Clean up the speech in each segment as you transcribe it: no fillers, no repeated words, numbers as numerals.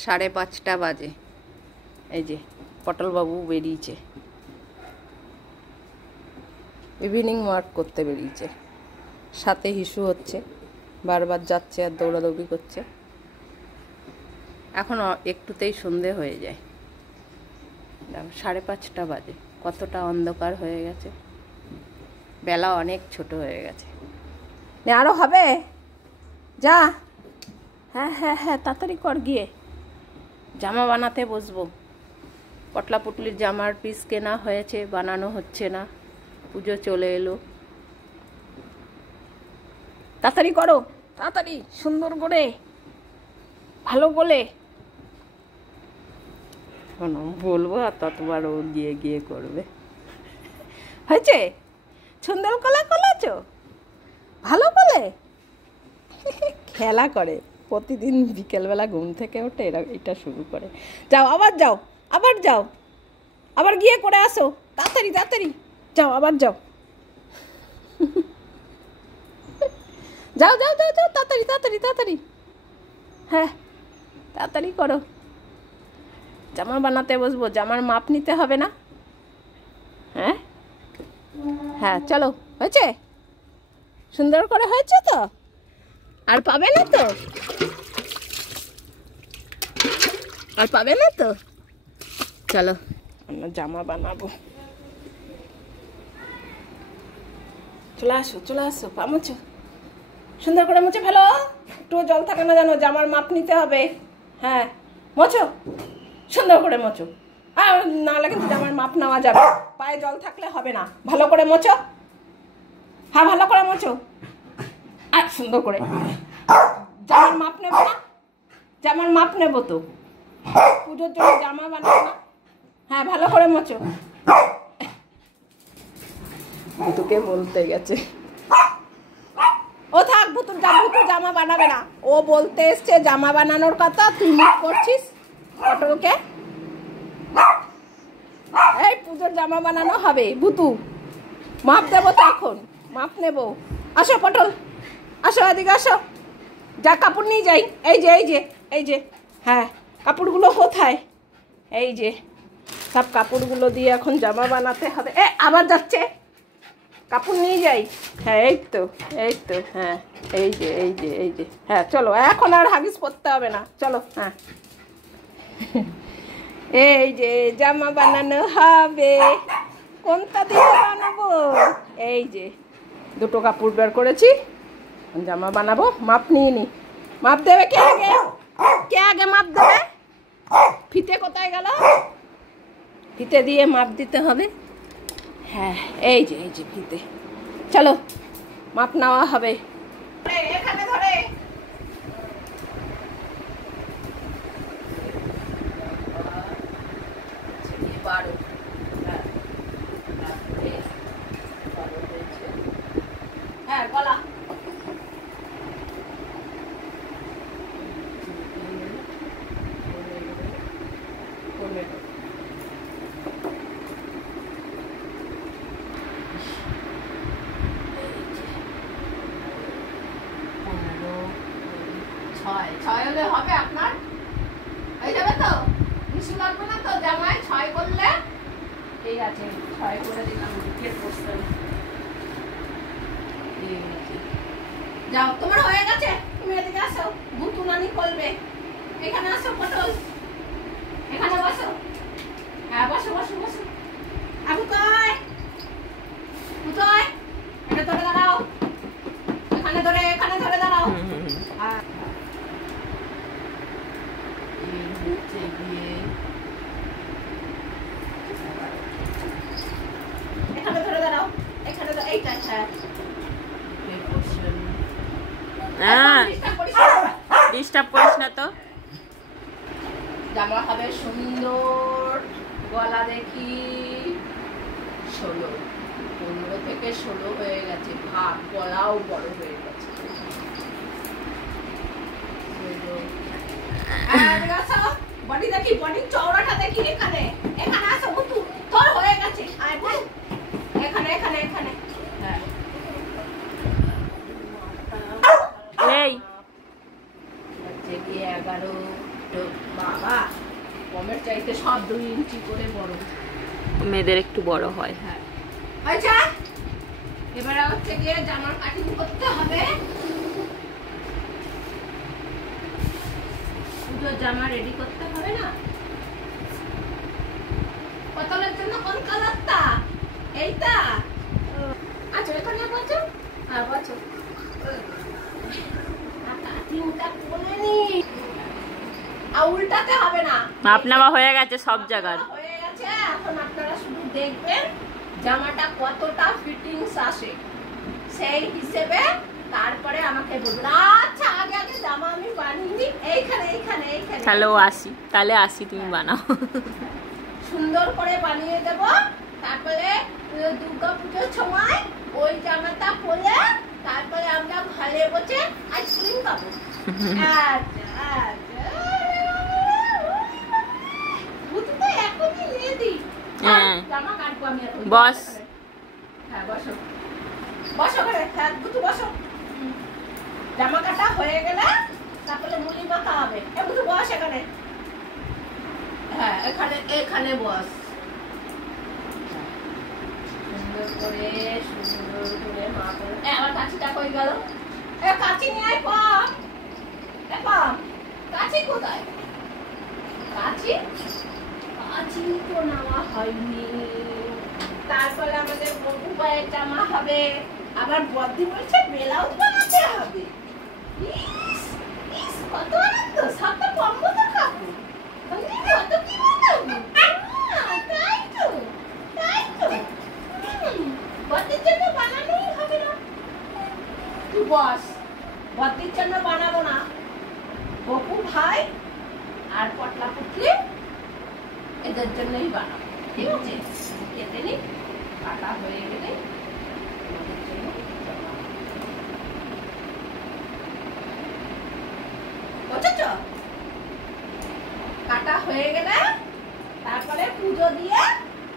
5:30 বাজে। এই যে পটলবাবু বেরিয়েছে, ইভিনিং ওয়াক করতে বেরিয়েছে। সাথে হিসু হচ্ছে, বারবার যাচ্ছে আর দৌড়াদৌড়ি করছে। এখন একটুতেই সন্ধে হয়ে যায়। 5:30 বাজে, কতটা অন্ধকার হয়ে গেছে, বেলা অনেক ছোট হয়ে গেছে। আরো হবে, যা। হ্যাঁ হ্যাঁ হ্যাঁ, তাড়াতাড়ি কর, গিয়ে জামা বানাতে বসবো। পটলা পুটলির জামার পিস কেনা হয়েছে, বানানো হচ্ছে না, পুজো চলে এলো। তাড়াতাড়ি করো, তাড়াতাড়ি, সুন্দর করে, ভালো বলে বলবো, আর ততবার ও গিয়ে গিয়ে করবে। হয়েছে? সুন্দর কলা কলাছ, ভালো বলে খেলা করে প্রতিদিন। বিকেলবেলা ঘুম থেকে ওঠে এটা শুরু করে। যাও, আবার যাও, আবার যাও, আবার গিয়ে করে আসো, তাড়াতাড়ি তাড়াতাড়ি যাও, আবার যাও। যাও যাও যাও যাও, তাড়াতাড়ি তাড়াতাড়ি তাড়াতাড়ি, হ্যাঁ তাড়াতাড়ি করো। জামা বানাতে বসবো, জামার মাপ নিতে হবে না? হ্যাঁ হ্যাঁ, চলো। হয়েছে? সুন্দর করে হয়েছে তো? আর পাবে না তো? আর পাবে না তো? চলো আমরা জামা বানাবো। চলে আসো, চলে আসো, পা মুছো, সুন্দর করে মুছে ফেলো। একটু জল থাকে না জানো, জামার মাপ নিতে হবে। হ্যাঁ মোছো, সুন্দর করে মোছো। আর নাহলে কিন্তু জামার মাপ নেওয়া যাবে, পায়ে জল থাকলে হবে না। ভালো করে মোছো, হ্যাঁ ভালো করে মোছো। আর সুন্দর করে, জামার মাপ নেবো না? জামার মাপ নেবো তো, পুজোর জন্য জামা বানাবো না? হ্যাঁ ভালো করে মোছো। ভুতুকে বলতে গেছে, ও থাক, ভুতু জামা বানাবে না। ও বলতে এসছে জামা বানানোর কথা, তুই মুখ করছিস পটলকে। এই পুজোর জামা বানানো হবে, ভুতু মাপ দেবো তো, এখন মাপ নেবো। আসো পটল, আসো এদিকে আসো, যা কাপড় নিয়ে যাই। এই যে এই যে এই যে, হ্যাঁ কাপড়গুলো কোথায়? এই যে সব কাপড়গুলো দিয়ে এখন জামা বানাতে হবে। আবার যাচ্ছে, কাপড় নিয়ে যাই। হ্যাঁ এই তো, এই তো, হ্যাঁ এই যে এই যে এই যে, হ্যাঁ চলো, এখন আর হাগিস পরতে হবে না, চলো। হ্যাঁ এই যে জামা বানানো হবে, কোনটা দিয়ে বানাবো? এই যে দুটো কাপড় বের করেছি, জামা বানাবো। মাপ নিয়ে নি, মাপ দেবে কে আগে? কে আগে মাপ দেবে? ফিতে কোথায় গেল? ফিতে দিয়ে মাপ দিতে হবে। হ্যাঁ এই যে ফিতে, চলো মাপ নেওয়া হবে। এখানে ধরে হ্যাঁ গলা ছয় হলে হবে আপনার? হয়ে যাবে তো? কিছু লাগবে না তো জামায়? 6 করলে ঠিক আছে, 6 করে দিলাম। দুঃখের প্রশ্ন, যাও তোমার হয়ে গেছে, তুমি এদিকে আসো, ভুতু নানি করবে। এখানে আসো পটল, এখানে বসো। হ্যাঁ বসো বসো বসো। আবু কয় কোথায়? এটা ধরে দাঁড়াও, এখানে ধরে দাঁড়াও। এখানে ধরে দাঁড়াও, এখানে এইটা। হ্যাঁ ডিস্টার্ব করিস না তো। জামা হবে সুন্দর, গলা দেখি 16, 15 থেকে 16 হয়ে গেছে। ভাব, গলাও বড় হয়ে গেছে। বডি দেখি, বডির চওড়াটা দেখি। এখানে আসো ভুতু, তোর হয়ে গেছে। এখানে হ্যাঁ এই 11 তো বাবা কমের চাইতে সব 2 ইঞ্চি করে বড়, মেয়েদের একটু বড় হয়। হ্যাঁ আচ্ছা এবারে হচ্ছে গিয়ে জামার কাটিং করতে হবে। পুজোর জামা রেডি করতে হবে না? পতলের জন্য কোন কালারটা? এইটা। আচ্ছা এখানে বসো, হ্যাঁ বসো। কাটিংটা করে নি, আর উল্টাতে হবে না। মাপ নেওয়া হয়ে গেছে সব জায়গার। হয়ে গেছে, এখন আপনারা শুধু দেখবেন জামাটা কতটা ফিটিংস আসে, সেই হিসেবে তারপরে আমাকে বলবেন। আচ্ছা আগে আগে জামা আমি বানিয়ে এইখানে এইখানে এইখানে তাহলে আসি তুমি বানাও। সুন্দর করে বানিয়ে দেব। তারপরে দুর্গা পুজোর সময় ওই জামাটা পরে তারপরে আমরা ঘরে বসে আইসক্রিম খাবো। এখনই রেডি, জামা কাটবো আমি। বস হ্যাঁ বসো বসো করে, হ্যাঁ বুঝু বসো। জামা কাটা হয়ে গেলে তারপরে মুলি মাখা হবে। বুঝু বস এখানে, হ্যাঁ এখানে এখানে বস। সুন্দর করে মা করে আমার কাছিটা কই গেল? কাছি নিয়ে আয় পাম, পাম কাছি কোথায়? কাছি কাছি তো নেওয়া হয়নি। তারপরে আমাদের বধূ পায়ের জামা হবে, আবার বদ্দি বলছে ব্লাউজ বানাতে হবে। কত আনন্দ, সবটা কম্বো তো খাবো, কত কি বানাবো। তাই তো তাই তো, বদ্দির জন্য বানানোই হবে না। তুই বস, বদ্দির জন্য বানাবো না, বকু ভাই আর পটলা পুটলি এদের জন্যই বানাবো। ঠিক আছে, কেটে নি, কাটা হয়ে গেলে কাটা হয়ে গেলে তারপরে পুজো দিয়ে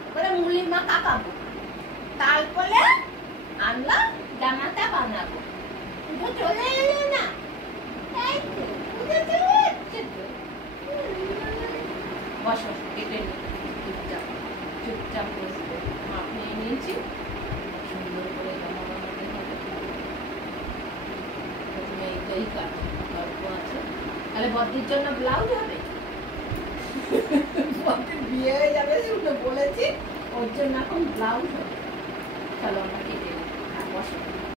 তারপরে মুলি মাখা খাবো, তারপরে আমরা জামাটা বানাবো। পুজো চলে এলে না, তাই তো পুজো চলে যাচ্ছে তো। বসো, কেটে নি, চুপচাপ বসবে। মাপ নিয়ে নিয়েছি, সুন্দর করে জামা বানাতে হবে। প্রথমে এইটাই কাটো, গল্প আছে। তাহলে বদ্দির জন্য ব্লাউজ হবে, বদ্দির বিয়ে হয়ে যাবে শুনে বলেছি, ওর জন্য এখন ব্লাউজ হবে। চলো আমরা কেটে নিই, বসো।